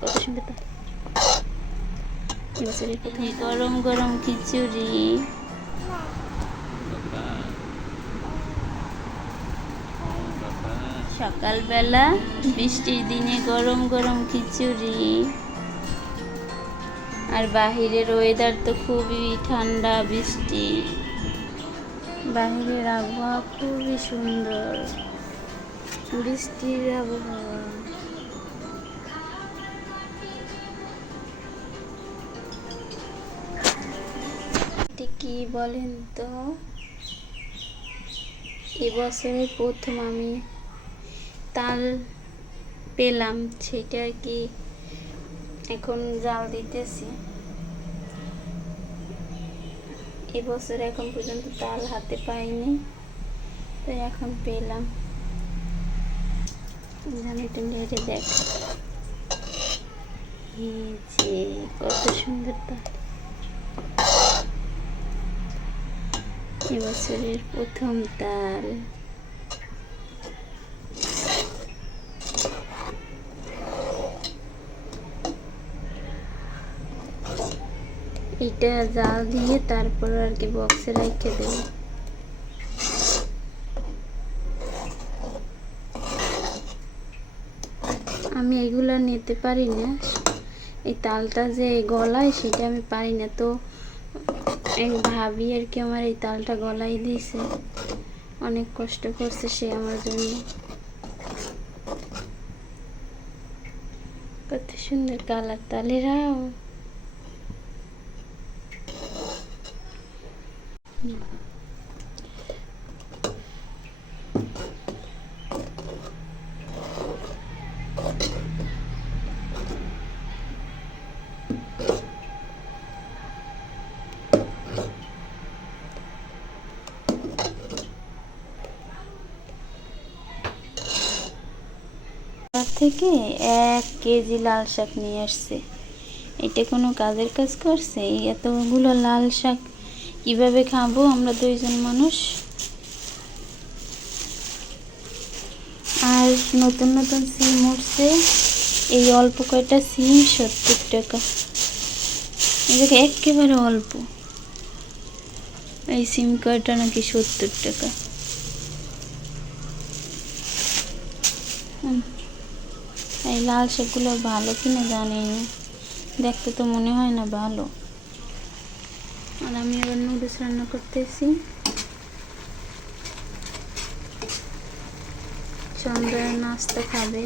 কত সুন্দর গরম গরম খিচুড়ি সকালবেলা বৃষ্টির দিনে গরম গরম খিচুড়ি। আর বাহিরের ওয়েদার তো খুবই ঠান্ডা, বৃষ্টি। বাহিরের আবহাওয়া খুবই সুন্দর। বৃষ্টির আবহাওয়া। কি বলেন তো? এবছরে প্রথম আমি তাল পেলাম, সেটা আর কি এখন জাল দিতেছি? এবছর এখন পর্যন্ত তাল হাতে পাইনি তো এখন পেলাম। একটু নেড়ে দেখ। যে, কত সুন্দর তাল। এবছরের প্রথম তাল এটা জাল দিয়ে তারপর আর কি বক্সে রেখে দেব। আমি এগুলো নিতে পারি না। এই তালটা যে গলায় সেটা আমি পারি না। তো এক ভাবি আর কি আমার এই তালটা গলাই দিয়েছে। অনেক কষ্ট করছে সে আমার জন্য। কত সুন্দর কালার তালেরাও থেকে এক কেজি লাল শাক নিয়ে আসছে। এটা কোনো কাজের কাজ করছে? এই এতগুলো লাল শাক কীভাবে খাব আমরা দুইজন মানুষ? আর নতুন নতুন সিম উঠছে। এই অল্প কয়টা সিম? সত্তর টাকা। এদিকে একেবারে অল্প। এই সিম কয়টা নাকি সত্তর টাকা হুম। এই লাল শাকগুলো ভালো কিনা জানি দেখতে তো মনে হয় না ভালো। আর আমি এবার নুডলস রান্না করতেছি। সন্ধ্যায় নাস্তা খাবে।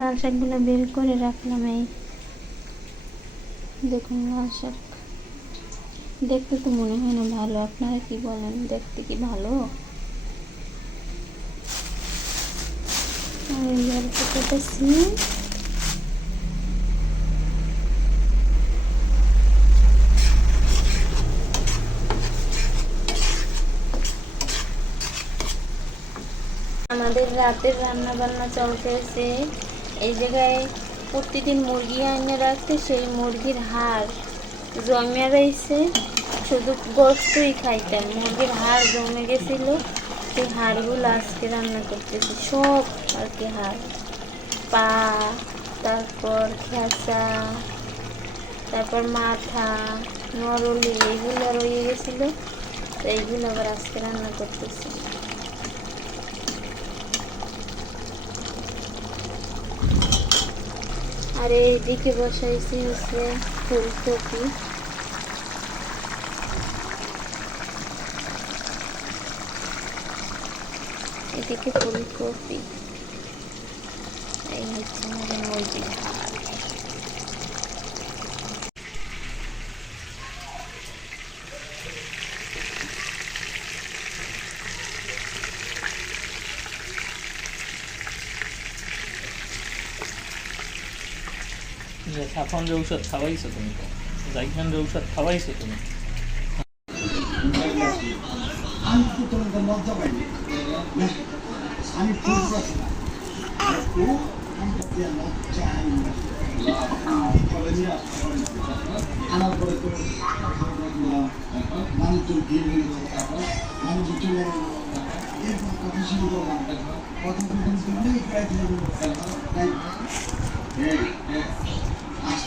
লাল শাকগুলো বের করে রাখলাম এই। দেখুন লাল শাক। দেখতে তো মনে হয় না ভালো। আপনারা কি বলেন? দেখতে কি ভালো? আমাদের রাতের রান্না বান্না চলতেছে এই জায়গায় প্রতিদিন মুরগি আইনে রাখতে সেই মুরগির হাড়। জমে রয়েছে। শুধু গোস্তই খাইতাম। মুরগির হাড় জমে গেছিল। সেই হাড়গুলো আজকে রান্না করতেছি। সব আর কি হাড়। পা, তারপর খেঁচা, তারপর মাথা, নরলি, এগুলো রয়ে গেছিল। তো এইগুলো আবার আজকে রান্না করতেছি। আর এইদিকে বসাইছি হচ্ছে ফুলকপি। এদিকে ফুলকপি এই হচ্ছে আমাদের মুরগির হাড় যে সাফনরে ঔষধ খাওয়াইছো তুমি? তো জাইখানরে ঔষধ খাওয়াইছো তুমি? আনার পরে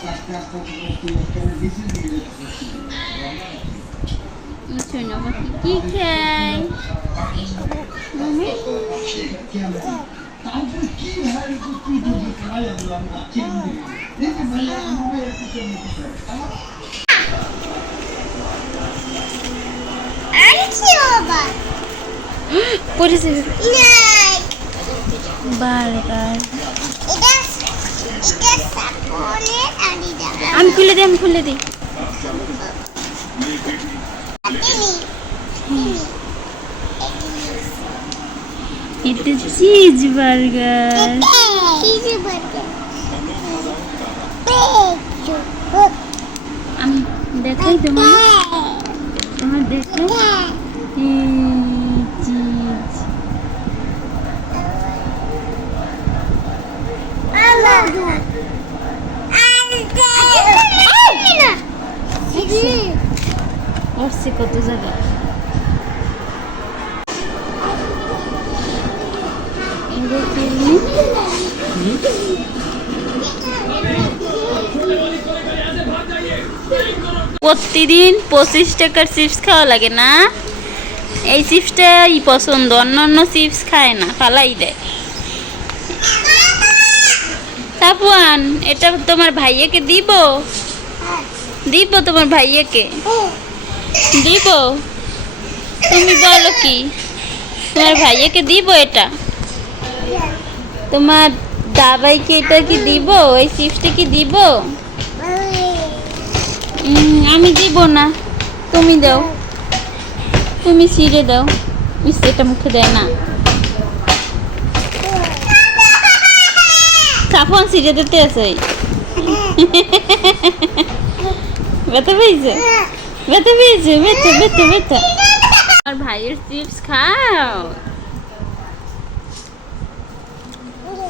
Não é novo aqui. Que que é? Mami? Olha que oba! Por isso. Não! Vale, cara. আমি খুলে দিই আমি খুলে দিই। এটা চিজ বার্গার আমি দেখাই তোমার প্রতিদিন পঁচিশ টাকার চিপস খাওয়া লাগে না। এই চিপসটাই পছন্দ অন্য অন্য চিপস খায় না ফালাই দেয়। তাপুয়ান এটা তোমার ভাইয়াকে দিব? দিব তোমার ভাইয়াকে? দিব? তুমি বলো কি? তোমার ভাইয়াকে দিব এটা? তোমার দাবাইকে এটা কি দিব? এই চিপসটা কি দিব? আমি দিব না। তুমি দাও। তুমি ছিঁড়ে দাও। মিষ্টিটা মুখে দেয় না। সাফন ছিঁড়ে দিতে আছে। ব্যথা পেয়েছে? ব্যথা পেয়েছে? ব্যথা ব্যথা ব্যথা। আর ভাইয়ের চিপস খাও।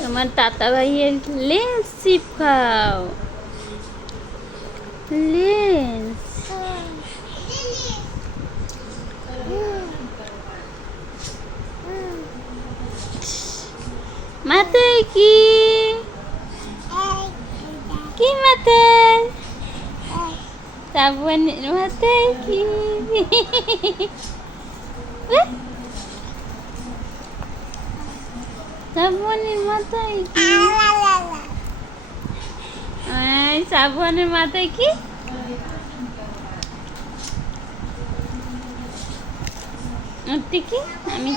তোমার তাতা ভাইয়ের লেন্স চিপ খাও। লেন্স মাথায় কি কি মাথায় শ্রাবণের মাথায় কি শ্রাবণের মাথায় কি শ্রাবণের মাথায় কি? কি? আমি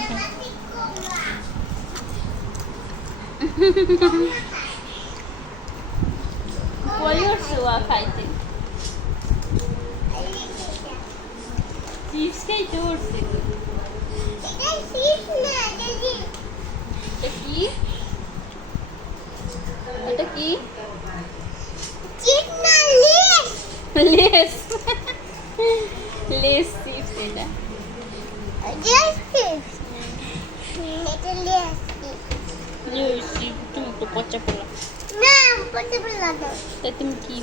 খাইতে চিপস খাইতে উঠছে। এটা কি? এটা কি? লেস লেস চিপস এটা লেস চিপস তুমি একটু পচা করলাম তা তুমি কি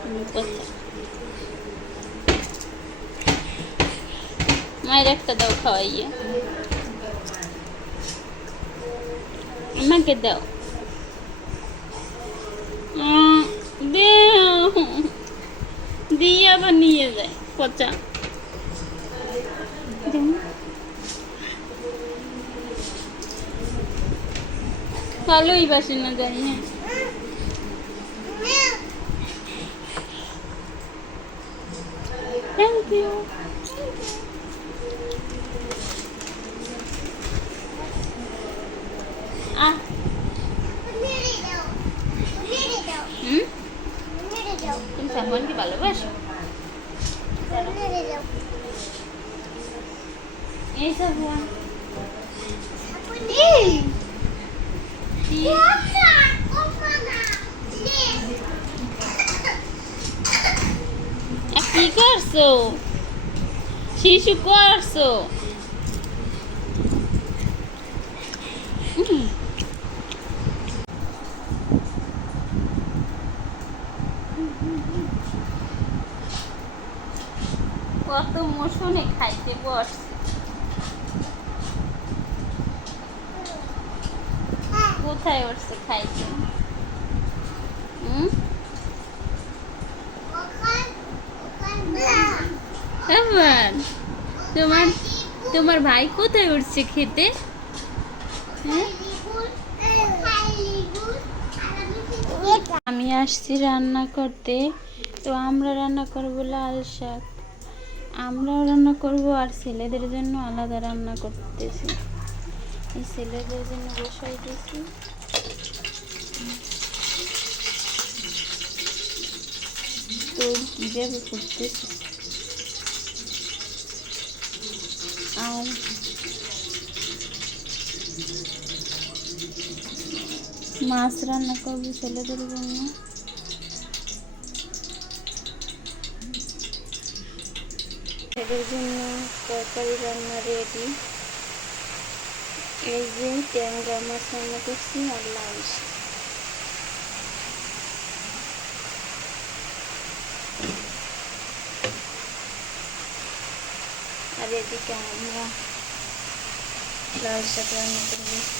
তুমি পচা মায়ের একটা দাও খাওয়াইয়ে আমাকে দেও দিয়ে আবার নিয়ে যায় পচা। ভালোই বাসে না জানি হ্যাঁ। থ্যাংক ইউ আহ হুম তুমি ভালোবাসো? এই কি করছ? শিশু করছ? কত মোশনে খাইতে বস। কোথায় উঠছে খাইতে? হুম? আবার তোমার তোমার ভাই কোথায় উঠছে খেতে? আমি আসছি রান্না করতে। তো আমরা রান্না করব লাল শাক। আমরাও রান্না করব আর ছেলেদের জন্য আলাদা রান্না করতেছি। এই ছেলেদের জন্য বসাইতেছি তো কীভাবে করতেছি। আর মাছ রান্না করব ছেলেদের জন্য। ছেলেদের জন্য তরকারি রান্না রেডি এই যে ট্যাংরা মাছ রান্না করছি আর শাক। আর এদিকে আমরা লাল শাক রান্না করব